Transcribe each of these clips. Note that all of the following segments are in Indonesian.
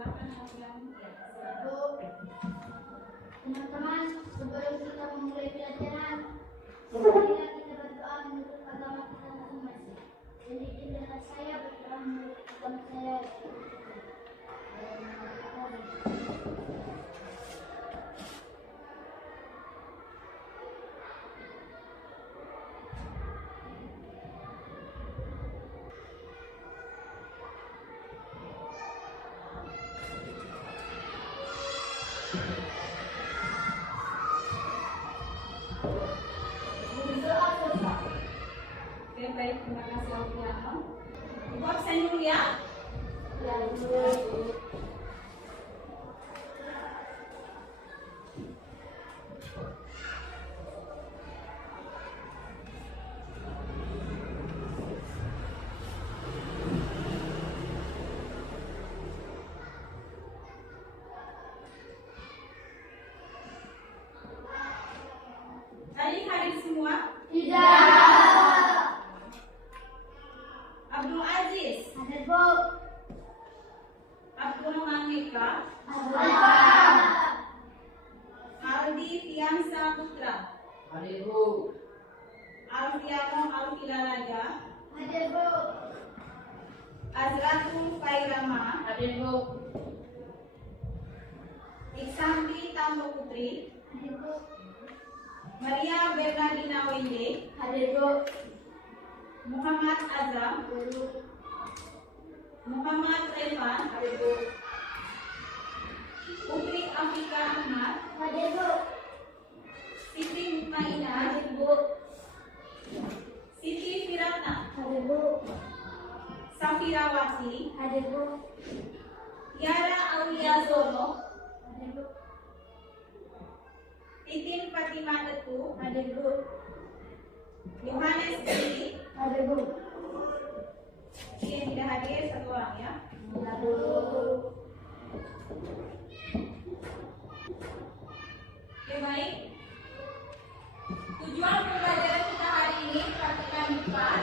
Silakan yang ya. Teman-teman, sebelum kita memulai pelajaran, marilah kita berdoa menurut agama kita masing-masing. Jadi izinkan saya berdoa menurut agama saya. Oke, baik, terima kasih Alfiano. Ibu absen dulu ya. Ya, Tadi hadir semua? tidak. Abdul Aziz, Ada Bu. Abdul Manika, Ada. Aldi Fiansa Putra, Ada Bu. Alfiano Alfilalaga, Ada Bu. Azratul Fairama, Ada Bu. Iksanti Tambo Putri, Ada Bu. Maria Bernardina Wende, Ada Bu. Muhammad Azam, Muhammad Revan, Ada Bu. Putri Afrika Ahmad, Ada Bu. Siti Mutmainah, Ada Bu. Siti Firatna, Ada Bu. Safirawati, Ada Bu. Yara Aulia Zoro, Ada Bu. Titin Fatimah Tetu, Ada Bu. Yohanes Giri. Ada Bu. Ini yang tidak hadir satu orang ya. Ada Bu. Oke, baik. Tujuan pembelajaran kita hari ini perhatikan depan.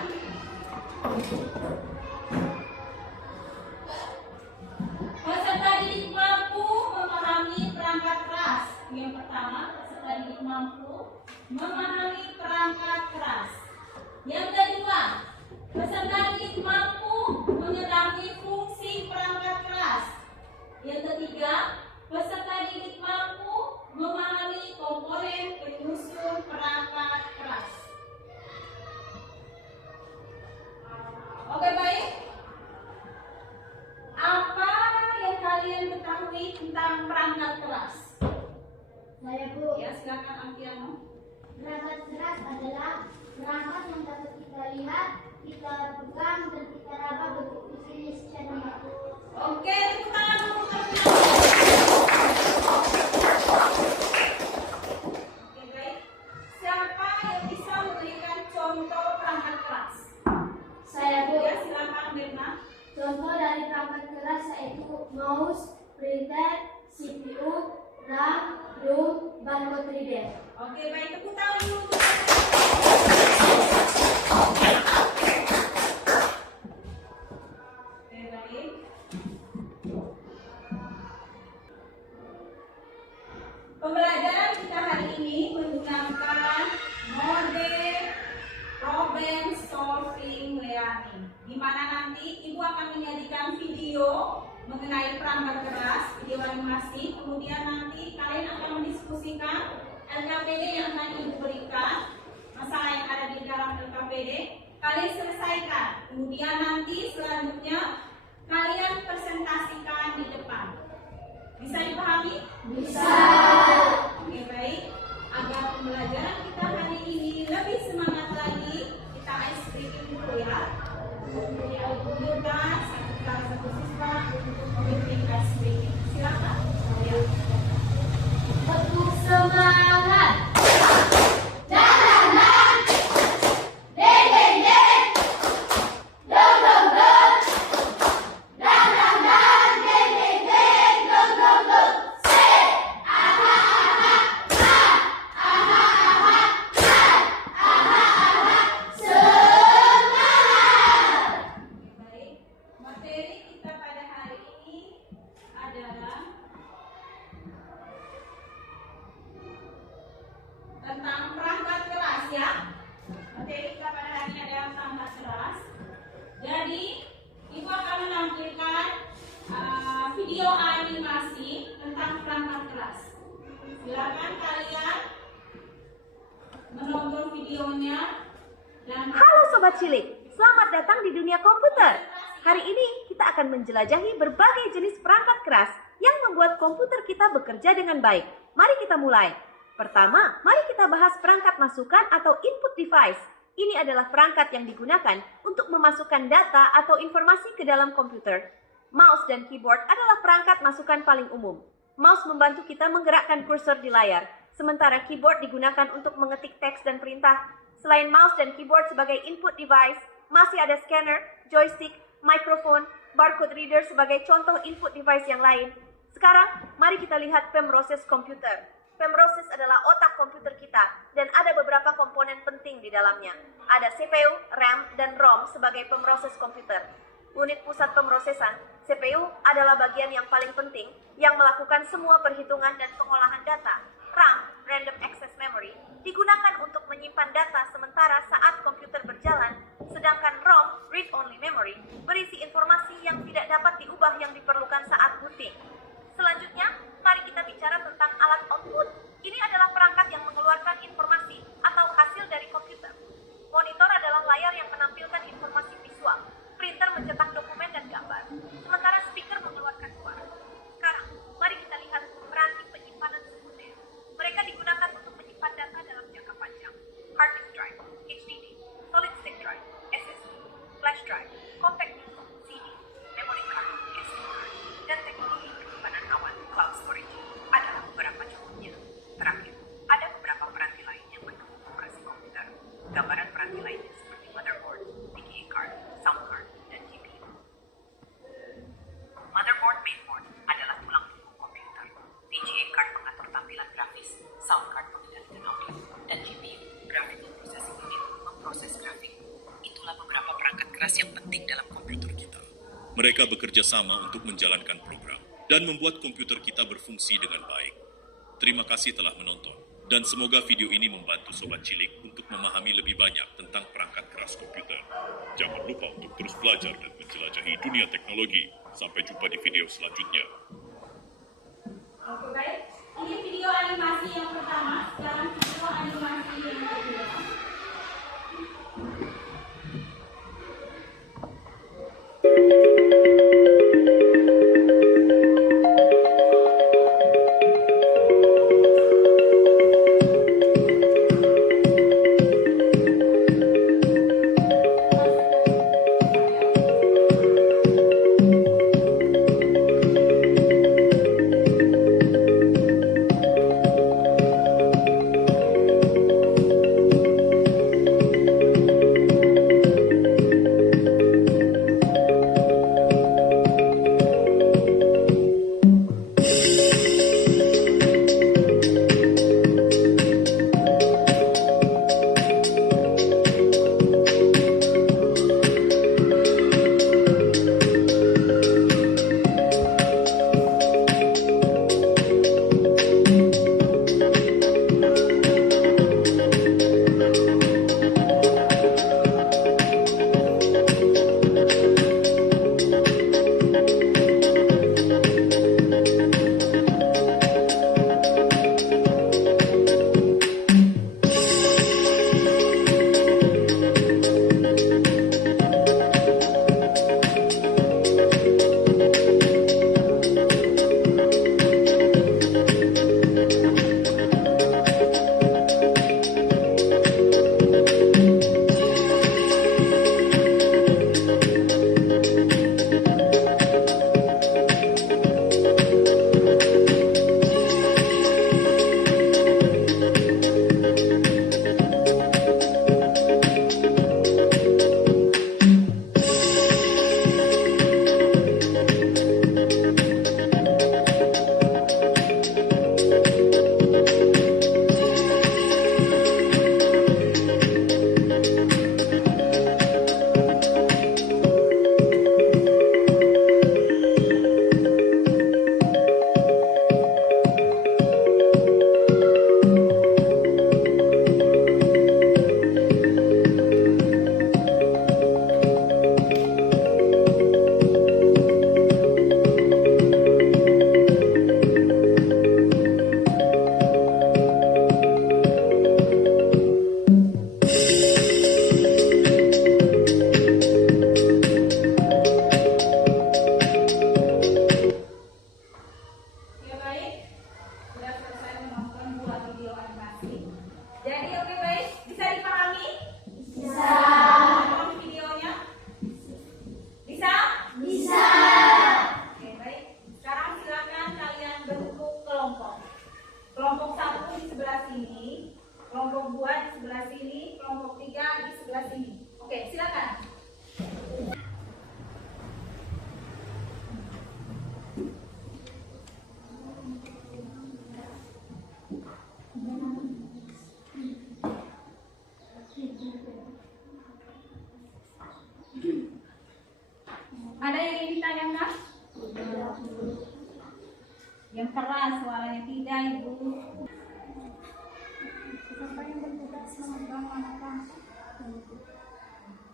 Peserta didik mampu memahami perangkat keras. Yang pertama, peserta didik mampu memahami perangkat keras. Yang kedua, peserta didik mampu mengetahui fungsi perangkat keras. Yang ketiga, peserta didik mampu memahami komponen penyusun perangkat keras. Oke, baik. Apa yang kalian ketahui tentang perangkat keras? Saya Bu. Ya, silakan Alfiano. Perangkat keras adalah perangkat yang dapat kita lihat, kita pegang, dan kita raba bentuk fungsinya secara nyata. Oke, tepuk tangan dulu. Oke, baik. Siapa yang bisa memberikan contoh perangkat keras? Saya Bu. Ya, silakan Mirna. Contoh dari perangkat keras yaitu mouse, printer, CPU, RAM, ROM, barcode reader. Oke, baik, tepuk tangan dulu. Oke, baik. Pembelajaran kita hari ini menggunakan mode problem solving learning, di mana nanti Ibu akan menyajikan video mengenai perangkat keras, video animasi, kemudian nanti kalian akan mendiskusikan LKPD yang akan Ibu berikan, masalah yang ada di dalam LKPD, kalian selesaikan, kemudian nanti selanjutnya kalian presentasikan di depan. Bisa dipahami? Bisa. Oke, baik. Agar pembelajaran kita hari ini lebih semangat lagi, kita ice breaking dulu ya. Kita satu siswa untuk memimpin ice breaking. Silakan. Ya. Untuk semangat. menonton videonya dan Halo Sobat Cilik, selamat datang di dunia komputer. Hari ini kita akan menjelajahi berbagai jenis perangkat keras yang membuat komputer kita bekerja dengan baik. Mari kita mulai. Pertama, mari kita bahas perangkat masukan atau input device. Ini adalah perangkat yang digunakan untuk memasukkan data atau informasi ke dalam komputer. Mouse dan keyboard adalah perangkat masukan paling umum. Mouse membantu kita menggerakkan kursor di layar, sementara keyboard digunakan untuk mengetik teks dan perintah. Selain mouse dan keyboard sebagai input device, masih ada scanner, joystick, mikrofon, barcode reader sebagai contoh input device yang lain. Sekarang, mari kita lihat pemroses komputer. Pemroses adalah otak komputer kita dan ada beberapa komponen penting di dalamnya. Ada CPU, RAM, dan ROM sebagai pemroses komputer. Unit pusat pemrosesan, CPU, adalah bagian yang paling penting yang melakukan semua perhitungan dan pengolahan data. RAM, Random Access Memory, digunakan untuk menyimpan data sementara saat komputer berjalan, sedangkan ROM, Read Only Memory, berisi informasi yang tidak dapat diubah yang diperlukan saat booting. Selanjutnya, mari kita bicara tentang alat output. Ini adalah perangkat yang mengeluarkan informasi atau hasil dari komputer. Monitor adalah layar yang menampilkan informasi visual. Printer mencetak dokumen dan gambar, sementara speaker mengeluarkan suara. Sekarang, mari kita lihat peranti penyimpanan sekunder. Mereka digunakan untuk menyimpan data dalam jangka panjang. Hard disk drive, HDD, solid state drive, SSD, flash drive, compact disc, CD, memory card, SD card, dan teknologi penyimpanan awan cloud storage adalah beberapa contohnya. Terakhir, ada beberapa peranti lain yang mendukung operasi komputer. Gambaran peranti lainnya seperti motherboard, VGA card, sound card, dan GPU. Motherboard mainboard adalah tulang punggung komputer. VGA card mengatur tampilan grafis, sound card mengendalikan audio, dan GPU, graphical processing unit, memproses grafik. Itulah beberapa perangkat keras yang penting dalam komputer kita. Mereka bekerja sama untuk menjalankan program dan membuat komputer kita berfungsi dengan baik. Terima kasih telah menonton, dan semoga video ini membantu Sobat Cilik untuk memahami lebih banyak tentang perangkat keras komputer. Jangan lupa untuk terus belajar dan menjelajahi dunia teknologi. Sampai jumpa di video selanjutnya. Oke, baik. Ini video animasi yang pertama, sekarang video animasi yang kedua.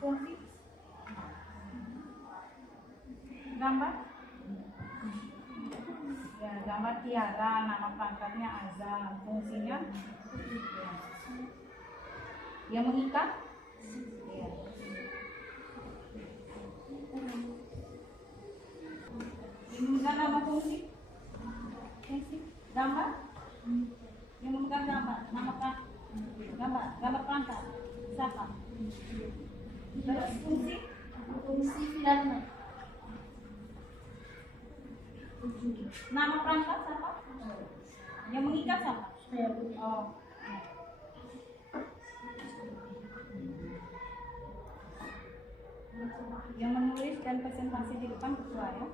Fungsi. Gambar. Ya, gambar Tiara, nama perangkatnya Azam. Fungsinya dia mengikat. Ya. Memegang nama fungsi. Fungsi. Gambar. Yang memegang gambar. Nama gambar perangkat. Siapa? Terus fungsi. Fungsi Firatna. Nama perangkat siapa? Yang mengikat siapa? Saya. Oh. Yang menulis dan presentasi di depan ketua ya.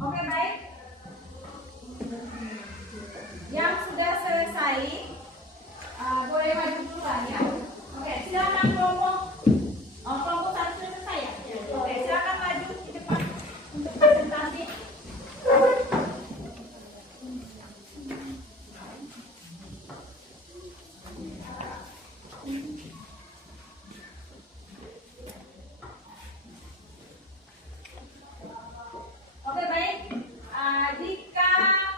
Oke, baik. Yang sudah selesai, boleh maju duluan ya. Oke, silakan kelompok. Kelompok satu sudah selesai ya. Oke, silakan maju di depan untuk presentasi. Oke, baik. Jika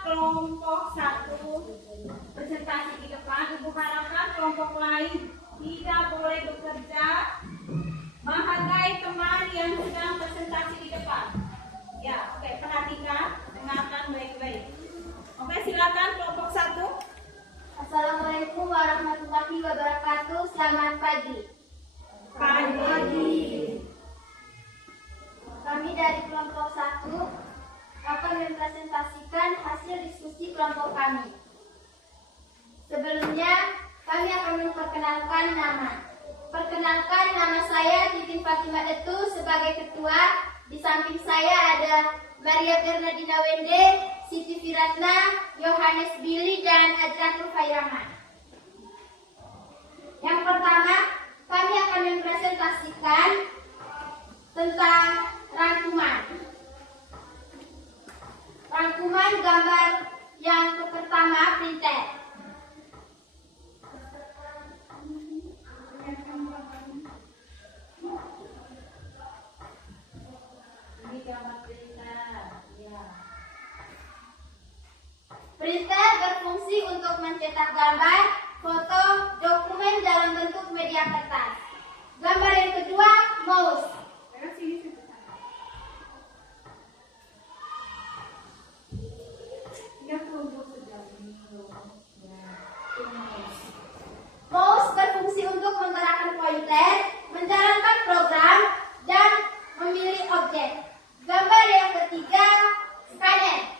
kelompok satu presentasi di depan, Ibu harapkan kelompok lain tidak boleh bekerja menghargai teman yang sedang presentasi di depan. Ya, oke, perhatikan, dengarkan baik-baik. Oke, silakan kelompok satu. Assalamualaikum warahmatullahi wabarakatuh. Selamat pagi. Pagi. Kami dari kelompok 1 akan mempresentasikan hasil diskusi kelompok kami. Sebelumnya, kami akan memperkenalkan nama. Perkenalkan, nama saya Titin Fatima Etu sebagai ketua. Di samping saya ada Maria Bernardina Wende, Siti Firatna, Yohanes Billy, dan Adran Rufairahman. Yang pertama, kami akan mempresentasikan tentang rangkuman. Rangkuman gambar yang pertama printed. Ini gambar printer. Ya. Printer berfungsi untuk mencetak gambar, foto, dokumen dalam bentuk media kertas. Gambar yang kedua, mouse. Mouse berfungsi untuk menggerakkan pointer, menjalankan program, dan memilih objek. Gambar yang ketiga, scanner.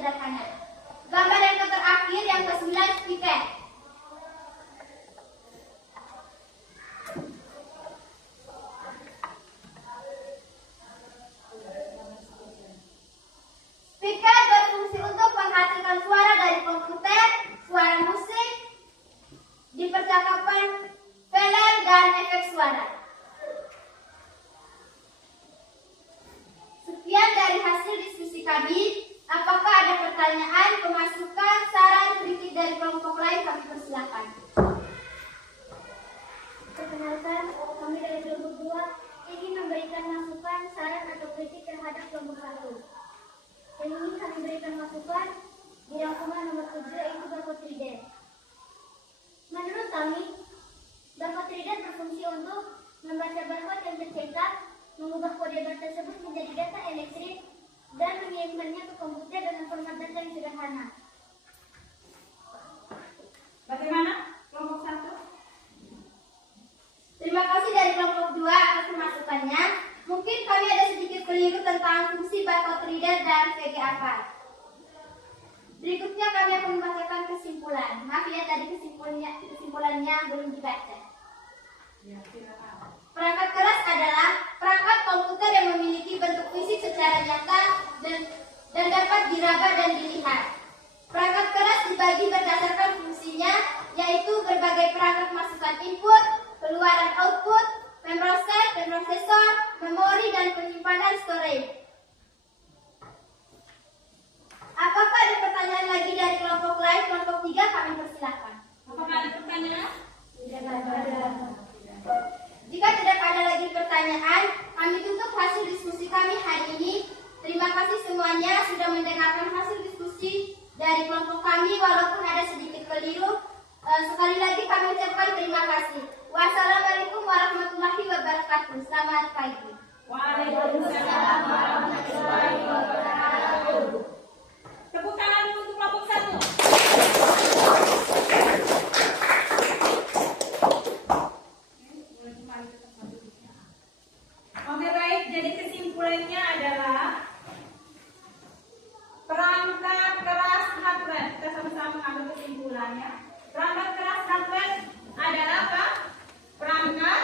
sederhana. Gambar yang terakhir yang ke-9 piket. Speaker berfungsi untuk menghasilkan suara dari komputer, suara musik, di percakapan, film, dan efek suara. Sekian dari hasil diskusi kami. Apakah ada pertanyaan, pemasukan, saran, kritik dari kelompok lain? Kami persilakan. Perkenalkan, kami dari kelompok 2 ingin memberikan masukan, saran, atau kritik terhadap kelompok 1. Yang ingin kami berikan masukan di rangkuman nomor 7 yaitu barcode reader. Menurut kami, barcode reader berfungsi untuk membaca barcode yang tercetak, mengubah kode barcode tersebut menjadi data elektrik, dan mengirimkannya ke komputer dengan format data yang sederhana. Bagaimana kelompok 1? Terima kasih dari kelompok 2 atas masukannya. Mungkin kami ada sedikit keliru tentang fungsi barcode reader dan VGA. Berikutnya kami akan membacakan kesimpulan. Maaf ya, tadi kesimpulannya belum dibaca. Ya, silakan. Perangkat keras adalah perangkat komputer yang memiliki bentuk fisik secara nyata dan dapat diraba dan dilihat. Perangkat keras dibagi berdasarkan fungsinya, yaitu berbagai perangkat masukan input, keluaran output, memproses, memprosesor, memori, dan penyimpanan storage. Apakah ada pertanyaan lagi dari kelompok lain? Kelompok 3 kami persilakan. Apakah ada pertanyaan? Tidak ada. Jika tidak ada lagi pertanyaan, kami tutup hasil diskusi kami hari ini. Terima kasih semuanya sudah mendengarkan hasil diskusi dari kelompok kami, walaupun ada sedikit keliru. Sekali lagi kami ucapkan terima kasih. Wassalamualaikum warahmatullahi wabarakatuh. Selamat pagi. Waalaikumsalam warahmatullahi wabarakatuh. Tepuk tangan dulu untuk kelompok 1. Oke, baik, jadi kesimpulannya adalah perangkat keras hardware. Kita sama-sama mengambil kesimpulannya. Perangkat keras hardware adalah apa? Perangkat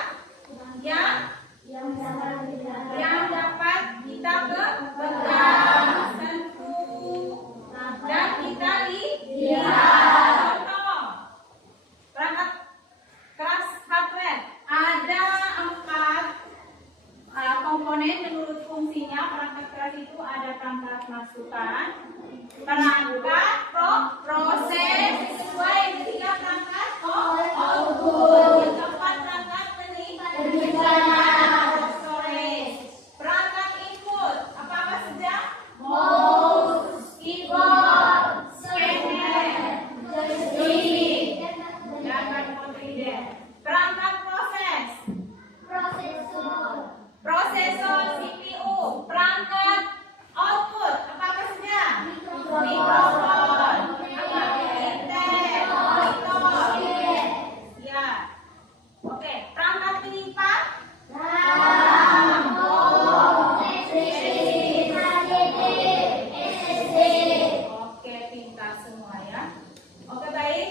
yang dapat kita pegang, sentuh, dan kita lihat. Contoh, perangkat keras hardware ada 4 komponen menurut fungsinya. Perangkat keras itu ada perangkat masukan, perangkat proses, sesuai yang ketiga perangkat output, yang keempat perangkat penyimpanan, storage, perangkat input apa saja? Mouse, keyboard, scanner, joystick, dan barcode reader. Perangkat prosesor, CPU, perangkat output apa saja? Mikrofon, printer, monitor. Ya. Oke, perangkat penyimpan. Oke, pintar semua ya. Oke, baik.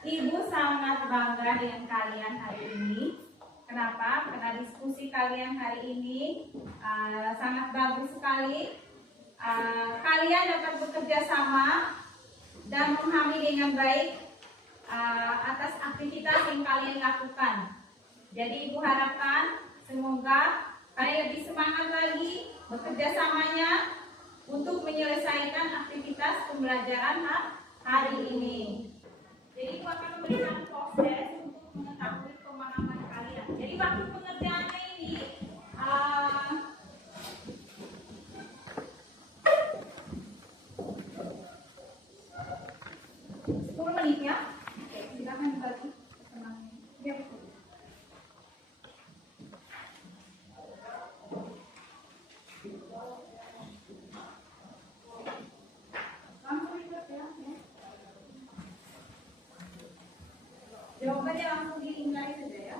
Ibu sangat bangga dengan kalian hari ini. Kenapa? Karena diskusi kalian hari ini sangat bagus sekali. Kalian dapat bekerja sama dan memahami dengan baik atas aktivitas yang kalian lakukan. Jadi ibu harapkan semoga kalian lebih semangat lagi bekerja samanya untuk menyelesaikan aktivitas pembelajaran hari ini. Jadi ibu akan memberikan proses untuk mengetahui pemahaman kalian. Jadi waktu pengerjaannya ini 10 menit ya. Oke, silakan dibagi. Ya, betul. Langsung ikut ya. Jawabannya langsung diingai saja ya.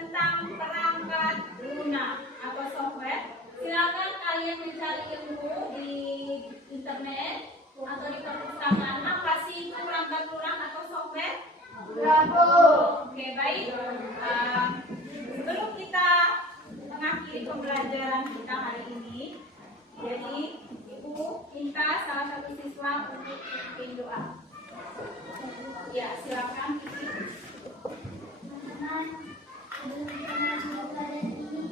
tentang perangkat lunak atau software. Silakan kalian mencari ilmu di internet atau di perpustakaan. Apa sih itu perangkat lunak atau software? Bravo. Oke, baik. Sebelum kita mengakhiri pembelajaran kita hari ini, jadi Ibu minta salah satu siswa untuk memimpin doa. Ya, silakan. Teman-teman, sebelum kita masuk pelajaran ini,